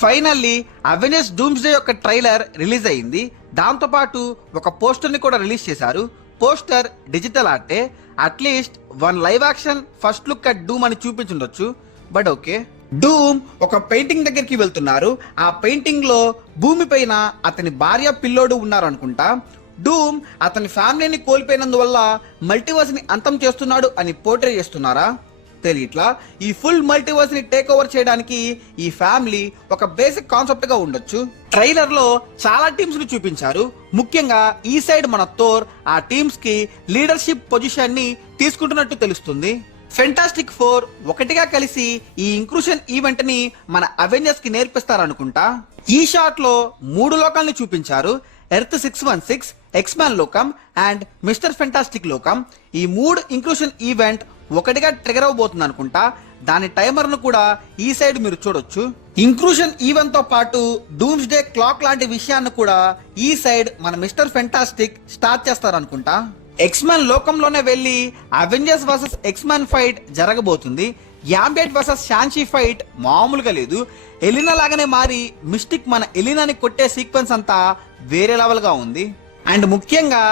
Finally Avengers Doomsday యొక్క trailer release అయింది. దాంతో పాటు ఒక పోస్టర్ ని కూడా రిలీజ్ చేశారు. పోస్టర్ డిజిటల్ ఆర్టే. At least one live action first look at Doom అని చూపించుండొచ్చు. But okay. డూమ్ ఒక పెయింటింగ్ దగ్గరికి వెళ్తున్నారు. ఆ పెయింటింగ్ లో భూమి పైన అతని భార్య పిల్లోడు ఉన్నారు అనుకుంటా. డూమ్ అతని ఫ్యామిలీని కోల్పోయినందువల్ల మల్టీవర్స్ ని అంతం చేస్తున్నాడు అని పోర్ట్రే చేస్తున్నారా తెలియట్లా. ఈ ఫుల్ మల్టీవర్స్ ని టేక్ ఓవర్ చేయడానికి ఈ ఫ్యామిలీ ఒక బేసిక్ కాన్సెప్ట్ గా ఉండొచ్చు. ట్రైలర్ లో చాలా టీమ్స్ ని చూపించారు. ముఖ్యంగా ఈ సైడ్ మన థోర్ ఆ టీమ్స్ కి లీడర్షిప్ పొజిషన్ ని తీసుకుంటున్నట్టు తెలుస్తుంది. ఫెంటాస్టిక్ ఫోర్ ఒకటిగా కలిసి ఈ ఇంక్లూషన్ ఈవెంట్ ని మన అవెంజర్స్ కి నేర్పిస్తారనుకుంటా. ఈ షాట్ లో 3 లోకాలని చూపించారు. ఎర్త్ 616, ఎక్స్‌మ్యాన్ లోకం అండ్ మిస్టర్ ఫెంటాస్టిక్ లోకం. ఈ 3 ఇంక్లూషన్ ఈవెంట్ ఒకటిగా ట్రిగర్ అవబోతుంది అనుకుంటా. దాని టైమర్ ను కూడా ఈ సైడ్ మీరు చూడొచ్చు. ఇంక్లూషన్ ఈవెంట్ తో పాటు డూమ్స్డే క్లాక్ లాంటి విషయాన్ని కూడా ఈ సైడ్ మన మిస్టర్ ఫెంటాస్టిక్ స్టార్ట్ చేస్తారనుకుంటా. ఎక్స్‌మ్యాన్ లోకంలోనే వెళ్లి అవెంజర్స్ వర్సెస్ ఎక్స్‌మ్యాన్ ఫైట్ జరగబోతుంది. యాంబియట్ వర్సెస్ షాన్షీ ఫైట్ మామూలుగా లేదు. ఎలినా లాగానే మారి మిస్టిక్ మన ఎలినాని కొట్టే సీక్వెన్స్ అంతా వేరే లెవెల్ గా ఉంది. అండ్ ముఖ్యంగా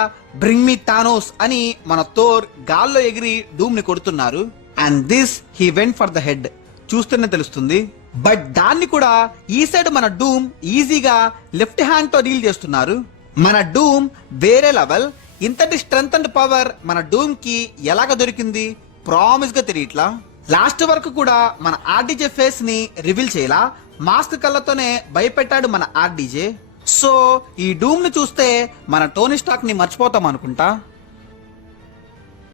బ్రింగ్ మీ థానోస్ అని మన థోర్ గాల్లో ఎగిరి డూమ్ ని కొడుతున్నారు. And this he went for the head చూస్తేనే తెలుస్తుంది. బట్ దాన్ని కూడా ఈ సైడ్ మన డూమ్ ఈజీగా లెఫ్ట్ హ్యాండ్ తో డీల్ చేస్తున్నారు. మన డూమ్ వేరే లెవెల్. ఇంతటి స్ట్రెంత్ అండ్ పవర్ మన డూమ్ కి ఎలాగ దొరికింది ప్రామిస్ గా తెలియట్లా. లాస్ట్ వరకు కూడా మన ఆర్డీజే ఫేస్ ని రివీల్ చేయలా. మాస్క్ కళ్ళతోనే భయపెట్టాడు మన ఆర్డీజే. సో ఈ డూమ్ ని చూస్తే మన టోనీ స్టార్క్ ని మర్చిపోతాం అనుకుంటా.